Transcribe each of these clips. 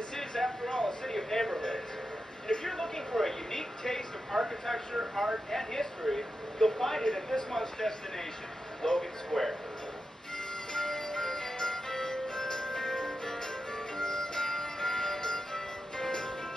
This is, after all, a city of neighborhoods. And if you're looking for a unique taste of architecture, art, and history, you'll find it at this month's destination, Logan Square.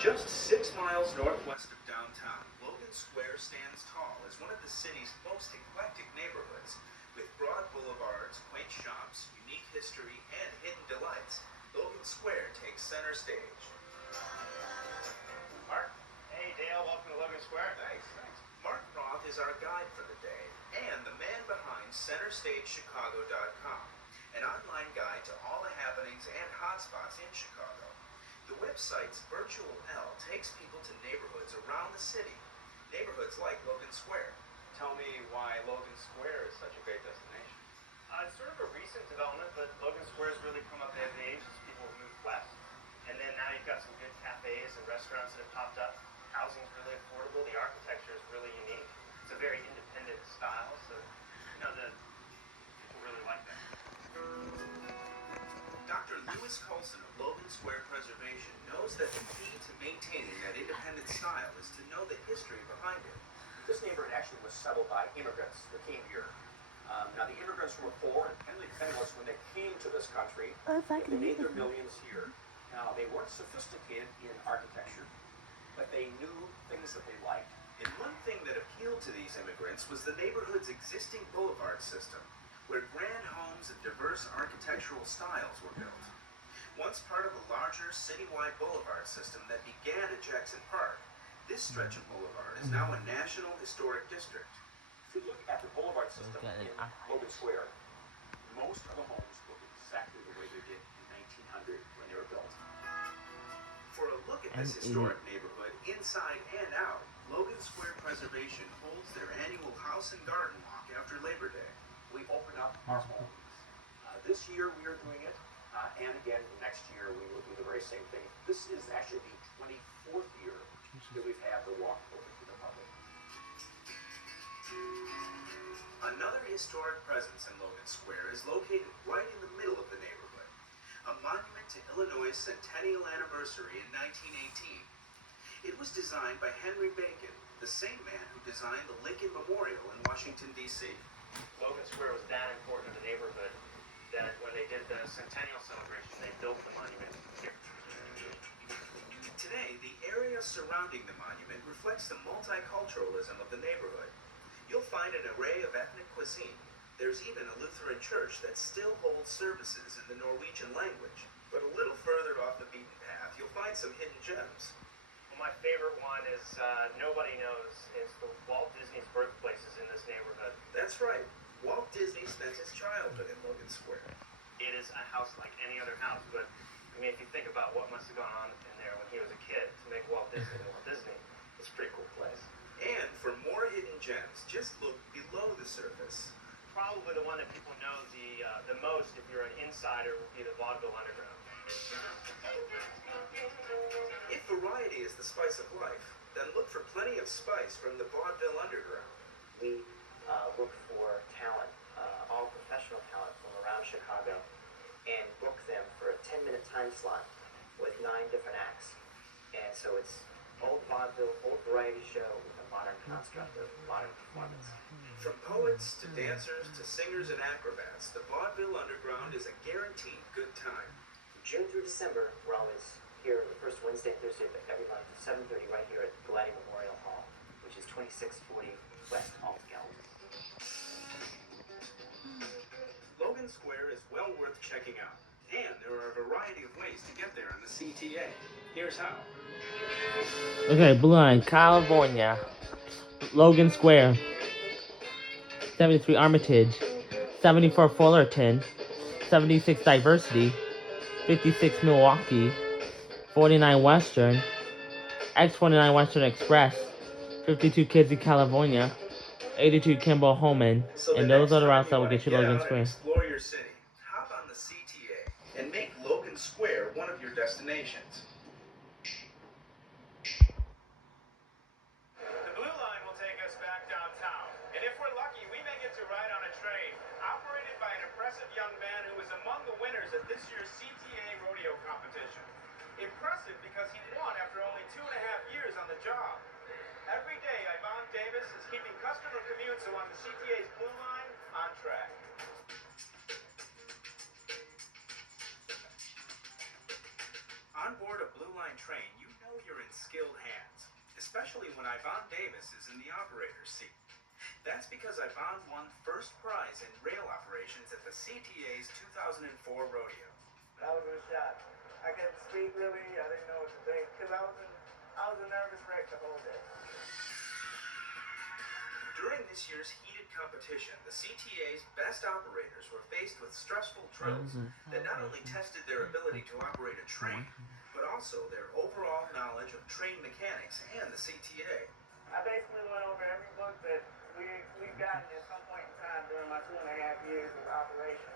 Just 6 miles northwest of downtown, Logan Square stands tall as one of the city's most eclectic neighborhoods. With broad boulevards, quaint shops, unique history, and hidden delights, Logan Square takes center stage. Mark? Hey, Dale. Welcome to Logan Square. Thanks. Mark Roth is our guide for the day, and the man behind CenterStageChicago.com, an online guide to all the happenings and hotspots in Chicago. The website's Virtual L takes people to neighborhoods around the city, neighborhoods like Logan Square. Tell me why Logan Square is such a great destination. It's sort of a recent development, but Logan Square's really come up as age as people have moved west. And then now you've got some good cafes and restaurants that have popped up. Housing's really affordable. The architecture is really unique. It's a very independent style, so the people really like that. Dr. Lewis Colson of Logan Square Preservation knows that the key to maintaining that independent style is to know the history behind it. This neighborhood actually was settled by immigrants that came here. Now, the immigrants were poor and penniless when they came to this country. They made their millions here. Now, they weren't sophisticated in architecture, but they knew things that they liked. And one thing that appealed to these immigrants was the neighborhood's existing boulevard system, where grand homes of diverse architectural styles were built. Once part of a larger citywide boulevard system that began at Jackson Park, this stretch of boulevard is now a National Historic District. If you look at the boulevard system in Logan Square, most of the homes look exactly the way they did in 1900 when they were built. For a look at this historic neighborhood, inside and out, Logan Square Preservation holds their annual House and Garden Walk after Labor Day. We open up our homes. This year we are doing it, and again next year we will do the very same thing. This is actually the 24th year that we've had the walk open to the public. Another historic presence in Logan Square is located right in the middle of the neighborhood, a monument to Illinois' centennial anniversary in 1918. It was designed by Henry Bacon, the same man who designed the Lincoln Memorial in Washington, D.C. Logan Square was that important to the neighborhood that when they did the centennial celebration, they built the monument here. Today, the area surrounding the monument reflects the multiculturalism of the neighborhood. You'll find an array of ethnic cuisine. There's even a Lutheran church that still holds services in the Norwegian language. But a little further off the beaten path, you'll find some hidden gems. Well, my favorite one is nobody knows. It's the Walt Disney's birthplace is in this neighborhood. That's right. Walt Disney spent his childhood in Logan Square. It is a house like any other house, but I mean, if you think about what must have gone on in there when he was a kid to make Walt Disney Walt Disney, it's a pretty cool place. And for more hidden gems, just look below the surface. Probably the one that people know the most, if you're an insider, would be the Vaudeville Underground. If variety is the spice of life, then look for plenty of spice from the Vaudeville Underground. We look for talent, all professional talent from around Chicago, and book them for a 10-minute time slot with 9 different acts. And so it's old vaudeville, old variety show with a modern construct of modern performance. From poets to dancers to singers and acrobats, the Vaudeville Underground is a guaranteed good time. From June through December, we're always here the first Wednesday and Thursday of every month at 7:30 right here at Galati Memorial Hall, which is 2640 West Alt Gallery. Logan Square is well worth checking out, and there are a variety of ways to get there on the CTA. Here's how. Okay, Blue Line, California, Logan Square, 73 Armitage, 74 Fullerton, 76 Diversity, 56 Milwaukee, 49 Western, X49 Western Express, 52 Kidsie, California, 82 Kimball Holman, So and those are the routes that will get you Logan Square. Explore your city. Hop on the CTA and make Logan Square one of your destinations. The Blue Line will take us back downtown, and if we're lucky, we may get to ride on a train operated by an impressive young man who was among the winners at this year's CTA rodeo competition. Impressive the CTA's Blue Line on track. On board a Blue Line train, you know you're in skilled hands, especially when Yvonne Davis is in the operator's seat. That's because Yvonne won first prize in rail operations at the CTA's 2004 rodeo. I was in shock. I couldn't speak really. I didn't know what to think because I was a nervous wreck the whole day. During this year's heated competition, the CTA's best operators were faced with stressful drills that not only tested their ability to operate a train, but also their overall knowledge of train mechanics and the CTA. I basically went over every book that we've gotten at some point in time during my 2.5 years of operation.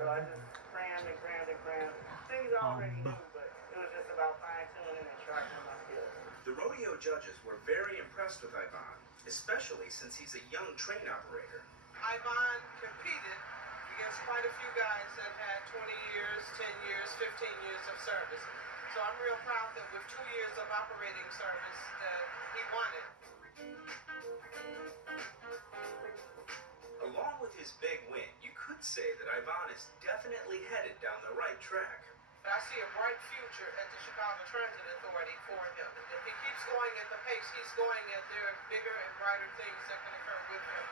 So I just crammed and crammed and crammed. Things I already knew, but it was just about fine-tuning and sharpening my skills. The rodeo judges were very impressed with Yvonne, especially since he's a young train operator. Yvonne competed against quite a few guys that had 20 years, 10 years, 15 years of service. So I'm real proud that with 2 years of operating service that he won it. Along with his big win, you could say that Yvonne is definitely headed down the right track. But I see a bright future at the Chicago Transit Authority for him. And if he keeps going at the pace he's going at, there are bigger and brighter things that can occur with him.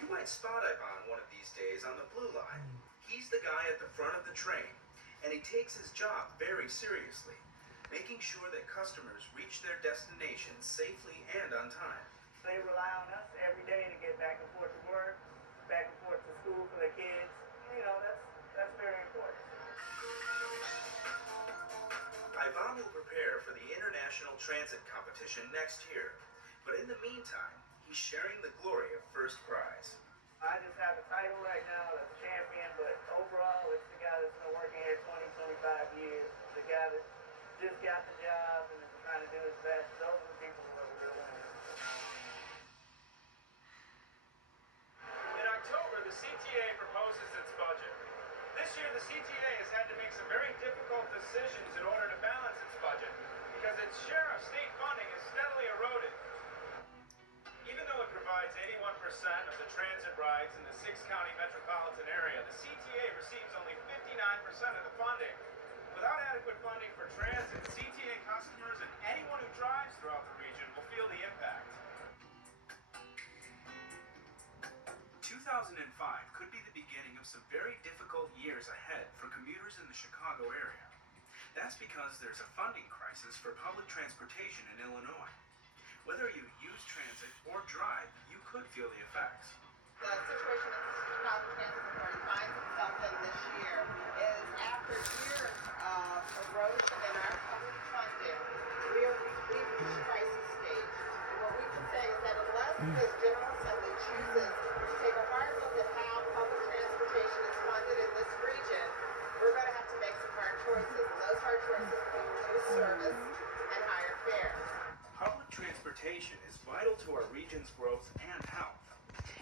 You might spot Yvonne one of these days on the Blue Line. He's the guy at the front of the train, and he takes his job very seriously, making sure that customers reach their destinations safely and on time. They rely on us every day to get back and forth to work, back and forth to school for their kids. You know, that's very important. Yvonne will prepare for the International Transit Competition next year, but in the meantime, he's sharing the glory of first prize. I just have a title right now as champion, but overall, it's the guy that's been working here 20, 25 years. The guy that just got the job and is trying to do his best. Those are the people who are the real winners. In October, the CTA proposes its budget. This year, the CTA has had to make some very difficult decisions in order to balance its budget because its share of state funding is steadily eroded. Even though it provides 81% of the transit rides in the 6-county metropolitan area, the CTA receives only 59% of the funding. Without adequate funding for transit, CTA customers and anyone who drives throughout the region will feel the impact. 2005 could be the beginning of some very difficult years ahead for commuters in the Chicago area. That's because there's a funding crisis for public transportation in Illinois. Whether you use transit or drive, you could feel the effects. The situation that the Chicago Transit Authority finds itself in this year is after years of erosion in our public funding, we've reached crisis stage. And what we can say is that unless the General Assembly chooses to take a hard look at how public transportation is funded in this region, we're going to have to make some hard choices. And those hard choices will reduce service and higher fares. Public transportation is vital to our region's growth and health.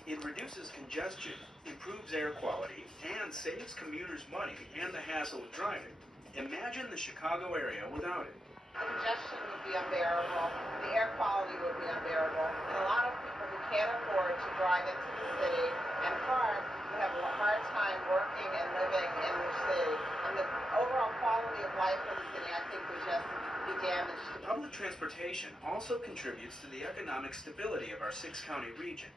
It reduces congestion, improves air quality, and saves commuters money and the hassle of driving. Imagine the Chicago area without it. Congestion would be unbearable, the air quality would be unbearable, and a lot of people who can't afford to drive into the city and park would have a hard time working and living in the city. And the overall quality of life in the city, I think, would just be damaged. Public transportation also contributes to the economic stability of our 6-county region.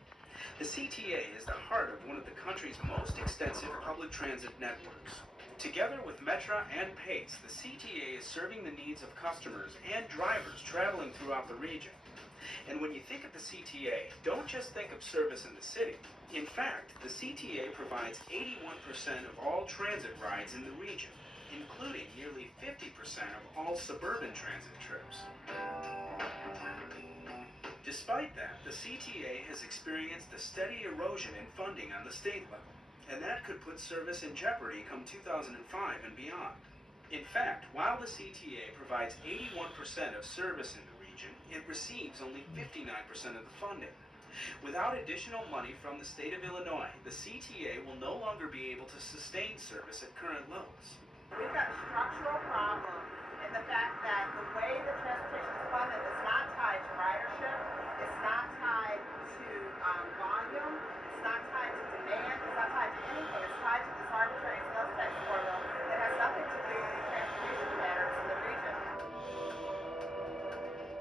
The CTA is the heart of one of the country's most extensive public transit networks. Together with Metra and Pace, the CTA is serving the needs of customers and drivers traveling throughout the region. And when you think of the CTA, don't just think of service in the city. In fact, the CTA provides 81% of all transit rides in the region, including nearly 50% of all suburban transit trips. Despite that, the CTA has experienced a steady erosion in funding on the state level, and that could put service in jeopardy come 2005 and beyond. In fact, while the CTA provides 81% of service in the region, it receives only 59% of the funding. Without additional money from the state of Illinois, the CTA will no longer be able to sustain service at current levels. We've got a structural problem in the fact that the way the transportation is funded is not tied to ridership, it's not tied to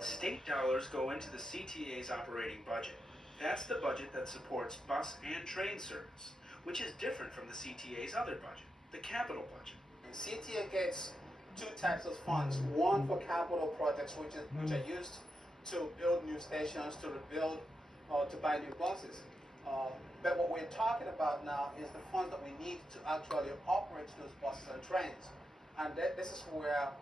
State dollars go into the CTA's operating budget. That's the budget that supports bus and train service, which is different from the CTA's other budget, the capital budget. CTA gets two types of funds. One for capital projects, which are used to build new stations, to rebuild, or to buy new buses. But what we're talking about now is the funds that we need to actually operate those buses and trains. And this is where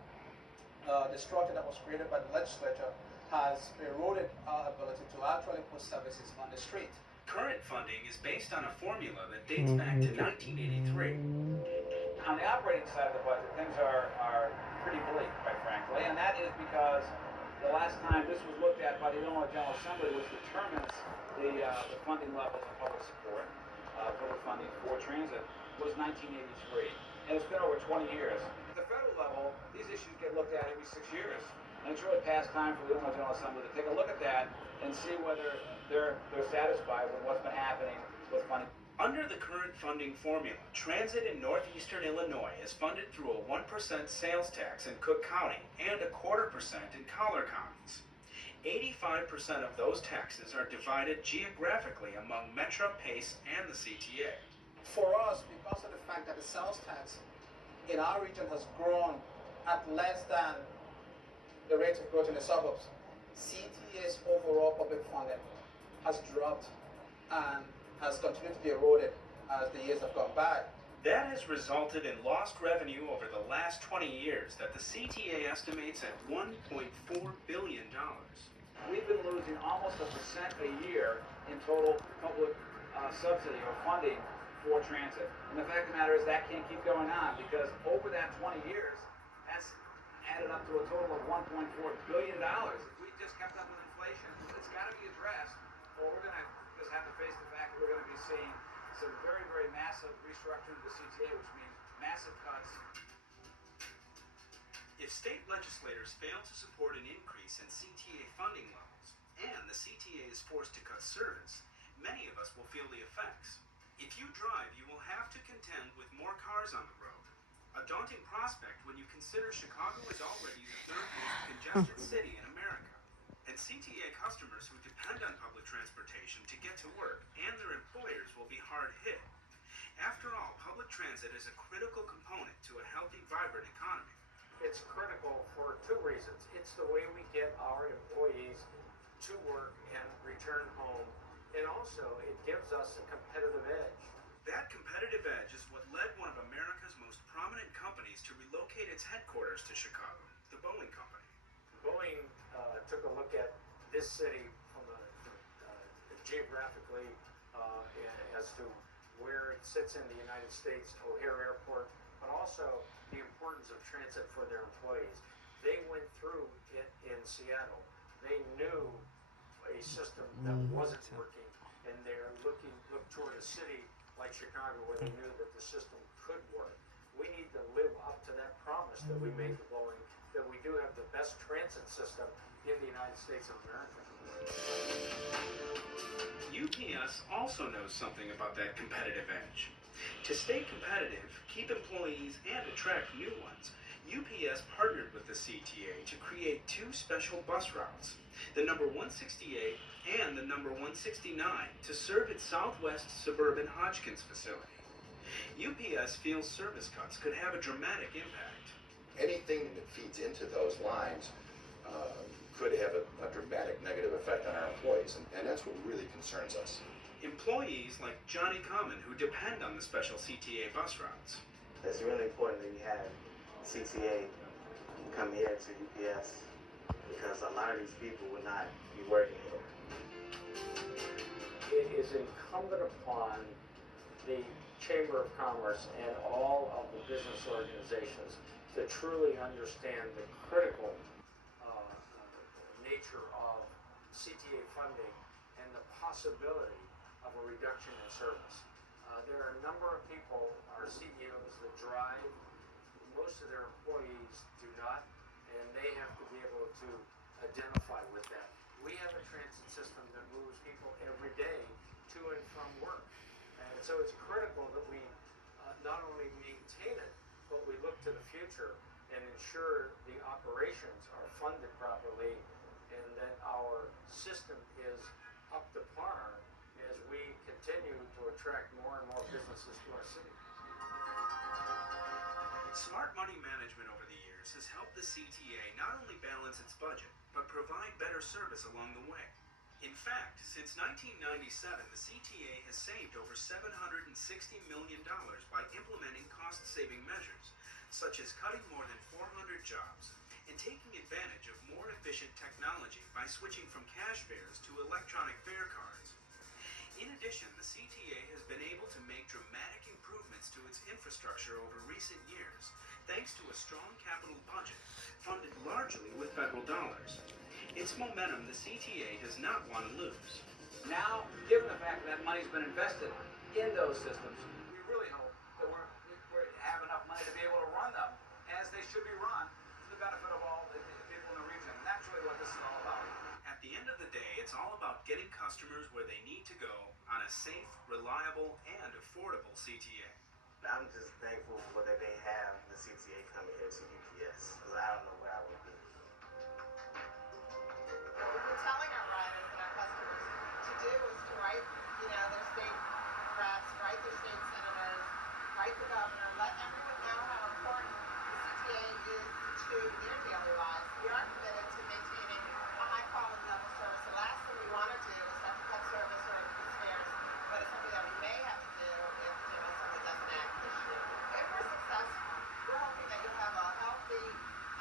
the structure that was created by the legislature has eroded our ability to actually put services on the street. Current funding is based on a formula that dates back to 1983. On the operating side of the budget, things are pretty bleak, quite frankly, and that is because the last time this was looked at by the Illinois General Assembly, which determines the funding levels of public support, public funding for transit, was 1983, and it's been over 20 years. At the federal level, these issues get looked at every 6 years, and it's really past time for the Illinois General Assembly to take a look at that and see whether they're satisfied with what's been happening with funding. Under the current funding formula, transit in northeastern Illinois is funded through a 1% sales tax in Cook County and a 0.25% in Collier counties. 85% of those taxes are divided geographically among Metro, PACE, and the CTA. For us, because of the fact that the sales tax in our region has grown at less than the rate of growth in the suburbs, CTA's overall public funding has dropped and has continued to be eroded as the years have gone by. That has resulted in lost revenue over the last 20 years that the CTA estimates at $1.4 billion. We've been losing almost 1% a year in total public subsidy or funding for transit. And the fact of the matter is that can't keep going on, because over that 20 years, that's added up to a total of $1.4 billion. If we just kept up with inflation, it's got to be addressed, or we're going to just have to face the fact that we're going to be seeing some very, very massive restructuring of the CTA, which means massive cuts. If state legislators fail to support an increase in CTA funding levels, and the CTA is forced to cut service, many of us will feel the effects. If you drive, you will have to contend with more cars on the road. A daunting prospect when you consider Chicago is already the third most congested city in America. And CTA customers who depend on public transportation to get to work and their employers will be hard hit. After all, public transit is a critical component to a healthy, vibrant economy. It's critical for two reasons. It's the way we get our employees to work and return home, and also it gives us a competitive edge. That competitive edge is what led one of America's most prominent companies to relocate its headquarters to Chicago, the Boeing Company. Boeing took a look at this city from geographically as to where it sits in the United States, O'Hare Airport, but also the importance of transit for their employees. They went through it in Seattle. They knew a system that wasn't working, and they're looked toward a city like Chicago where they knew that the system could work. We need to live up to that promise that we made to Boeing, that we do have the best transit system in the United States of America. UPS also knows something about that competitive edge. To stay competitive, keep employees, and attract new ones, UPS partnered with the CTA to create two special bus routes, the number 168 and the number 169, to serve its southwest suburban Hodgkins facility. UPS feels service cuts could have a dramatic impact. Anything that feeds into those lines could have a dramatic negative effect on our employees, and that's what really concerns us. Employees like Johnny Common, who depend on the special CTA bus routes. It's really important that you have CTA come here to UPS, because a lot of these people would not be working here. It is incumbent upon the Chamber of Commerce and all of the business organizations to truly understand the critical nature of CTA funding and the possibility of a reduction in service. There are a number of people, our CEOs, that drive. Most of their employees do not, and they have to be able to identify with that. We have a transit system that moves people every day to and from work. And so it's critical that we not only maintain it, but we look to the future and ensure the operations are funded properly and that our system is up to par as we continue to attract more and more businesses to our city. Smart money management over the years has helped the CTA not only balance its budget, but provide better service along the way. In fact, since 1997, the CTA has saved over $760 million by implementing cost-saving measures, such as cutting more than 400 jobs and taking advantage of more efficient technology by switching from cash fares to electronic fare cards. In addition, the CTA has been able to make dramatic improvements to its infrastructure over recent years, thanks to a strong capital budget funded largely with federal dollars. Its momentum the CTA does not want to lose. Now, given the fact that money's been invested in those systems, we really hope that we have enough money to be able to run them as they should be run to the benefit of all the people in the region. And that's really what this is all about. At the end of the day, it's all about getting customers where they need to go on a safe, reliable, and affordable CTA. I'm just thankful for that they have the CTA coming here to UPS, because I don't know where I would be. What we're telling our riders and our customers to do is to write, their state reps, write their state senators, write the governor, let everyone know how important the CTA is to their daily lives. We are committed to maintaining a high quality level service. The last thing we want to do is have to cut service or increase fares, but it's something that we may have to do if something doesn't act this year. If we're successful, we're hoping that you'll have a healthy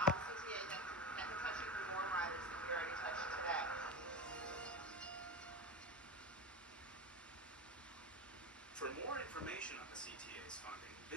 CTA that can touch even more riders than we already touched today. For more information on the CTA's funding, visit